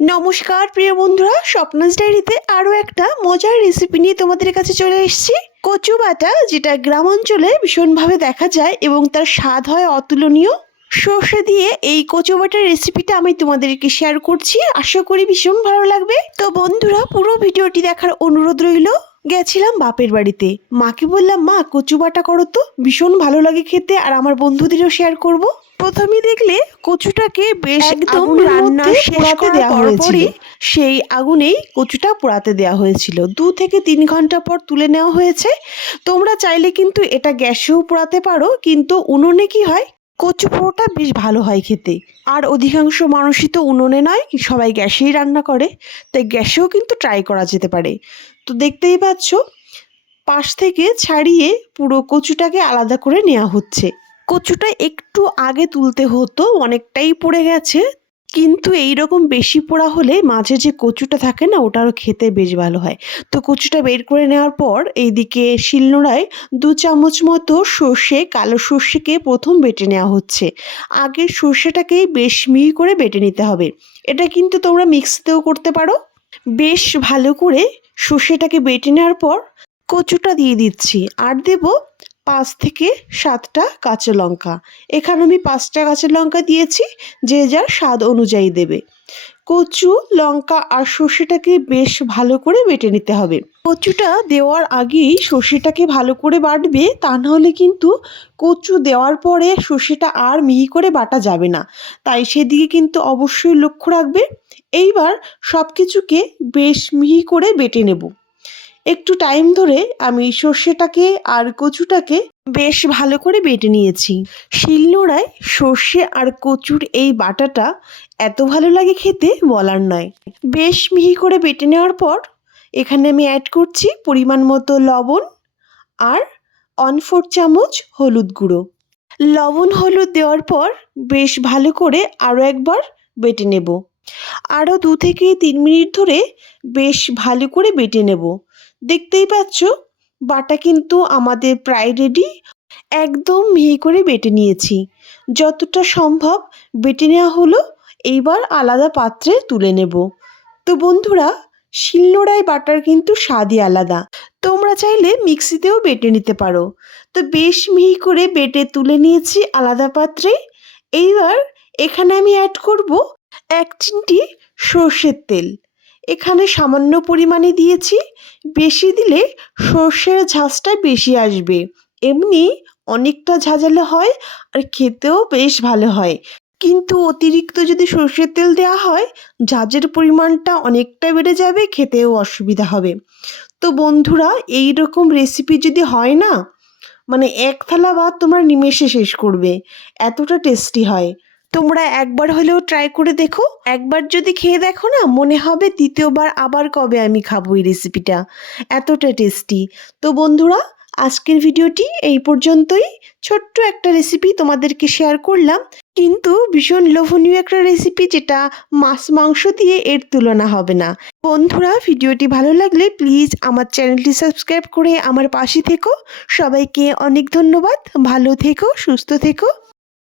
নমস্কার, প্রিয় বন্ধুরা, স্বপ্নাস ডায়েরিতে আরও একটা মজার রেসিপি নিয়ে তোমাদের কাছে চলে এসেছি। কচু বাটা, যেটা গ্রাম অঞ্চলে ভীষণভাবে দেখা যায় এবং তার স্বাদ হয় অতুলনীয়। সর্ষে দিয়ে এই কচু বাটার রেসিপিটা আমি তোমাদেরকে শেয়ার করছি। আশা করি ভীষণ ভালো লাগবে। তো বন্ধুরা, পুরো ভিডিওটি দেখার অনুরোধ রইল। গেছিলাম বাপের বাড়িতে। মাকে বললাম মা কচু বাটা করো তো ভীষণ ভালো লাগে খেতে আর আমার বন্ধুদেরও শেয়ার করব। প্রথমে দেখলে কচুটাকে বেশ একদম রান্না শেষ পোড়াতে দেওয়া। হয়েছিল। সেই আগুনেই কচুটা পোড়াতে দেওয়া হয়েছিল। দু থেকে তিন ঘণ্টা পর তুলে নেওয়া হয়েছে। তোমরা চাইলে কিন্তু এটা গ্যাসেও পোড়াতে পারো কিন্তু উনুনে কি হয় কচু পোড়োটা বেশ ভালো হয় খেতে। আর অধিকাংশ মানুষই তো উনুনে নয়, সবাই গ্যাসেই রান্না করে। তাই গ্যাসেও কিন্তু ট্রাই করা যেতে পারে। তো দেখতেই পাচ্ছ, পাশ থেকে ছাড়িয়ে পুরো কচুটাকে আলাদা করে নেওয়া হচ্ছে। কচুটা একটু আগে তুলতে হতো, অনেকটাই পড়ে গেছে কিন্তু এই রকম বেশি পোড়া হলে মাঝে যে কচুটা থাকে না, ওটারও খেতে বেশ ভালো হয়। তো কচুটা বের করে নেওয়ার পর এইদিকে শিলনোড়ায় দু চামচ মতো সর্ষে, কালো সর্ষেকে প্রথম বেটে নেওয়া হচ্ছে। আগে সর্ষেটাকে বেশ মিহি করে বেটে নিতে হবে। এটা কিন্তু তোমরা মিক্সিতেও করতে পারো। বেশ ভালো করে সর্ষেটাকে বেটে নেওয়ার পর কচুটা দিয়ে দিচ্ছি। আর দেব পাঁচ থেকে সাতটা কাঁচা লঙ্কা। এখানে আমি পাঁচটা কাঁচা লঙ্কা দিয়েছি, যে যার স্বাদ অনুযায়ী দেবে। কচু, লঙ্কা আর সর্ষেটাকে বেশ ভালো করে বেটে নিতে হবে। কচুটা দেওয়ার আগেই সর্ষেটাকে ভালো করে বাটবে, তা নাহলে কিন্তু কচু দেওয়ার পরে সর্ষেটা আর মিহি করে বাটা যাবে না। তাই সেদিকে কিন্তু অবশ্যই লক্ষ্য রাখবে। এইবার সব কিছুকে বেশ মিহি করে বেটে নেব। একটু টাইম ধরে আমি সর্ষেটাকে আর কচুটাকে বেশ ভালো করে বেটে নিয়েছি। শিলনোড়ায় সর্ষে আর কচুর এই বাটাটা এত ভালো লাগে খেতে বলার নয়। বেশ মিহি করে বেটে নেওয়ার পর এখানে আমি অ্যাড করছি পরিমাণ মতো লবণ আর অন ফোর চামচ হলুদ গুঁড়ো। লবণ হলুদ দেওয়ার পর বেশ ভালো করে আরও একবার বেটে নেব। আরও দু থেকে তিন মিনিট ধরে বেশ ভালো করে বেটে নেব। দেখতেই পাচ্ছ? বাটা কিন্তু আমাদের প্রায় রেডি একদম মিহি করে বেটে নিয়েছি। যতটা সম্ভব বেটে নেওয়া হলো, এইবার আলাদা পাত্রে তুলে নেব। তো বন্ধুরা, শিলনোড়ায় বাটার কিন্তু স্বাদই আলাদা। তোমরা চাইলে মিক্সিতেও বেটে নিতে পারো। তো বেশ মিহি করে বেটে তুলে নিয়েছি আলাদা পাত্রে। এইবার এখানে আমি অ্যাড করব এক চিমটি সর্ষের তেল। এখানে সামান্য পরিমাণে দিয়েছি। বেশি দিলে সর্ষের ঝাঁজটা বেশি আসবে। এমনি অনেকটা ঝাঁঝালো হয় আর খেতেও বেশ ভালো হয়। কিন্তু অতিরিক্ত যদি সর্ষের তেল দেওয়া হয় ঝাঁঝের পরিমাণটা অনেকটা বেড়ে যাবে, খেতেও অসুবিধা হবে। তো বন্ধুরা এই রকম রেসিপি যদি হয় না মানে এক থালা ভাত তোমরা নিমেষে শেষ করবে। এতটা টেস্টি হয়। তোমরা একবার হলেও ট্রাই করে দেখো। একবার যদি খেয়ে দেখো না, মনে হবে দ্বিতীয়বার আবার কবে আমি খাব এই রেসিপিটা এতটা টেস্টি তো বন্ধুরা, আজকের ভিডিওটি এই পর্যন্তই। ছোট্ট একটা রেসিপি তোমাদেরকে শেয়ার করলাম। কিন্তু ভীষণ লোভনীয় একটা রেসিপি যেটা মাছ মাংস দিয়ে এর তুলনা হবে না। বন্ধুরা ভিডিওটি ভালো লাগলে প্লিজ আমার চ্যানেলটি সাবস্ক্রাইব করে আমার পাশে থেকো। সবাইকে অনেক ধন্যবাদ। ভালো থেকো, সুস্থ থেকো।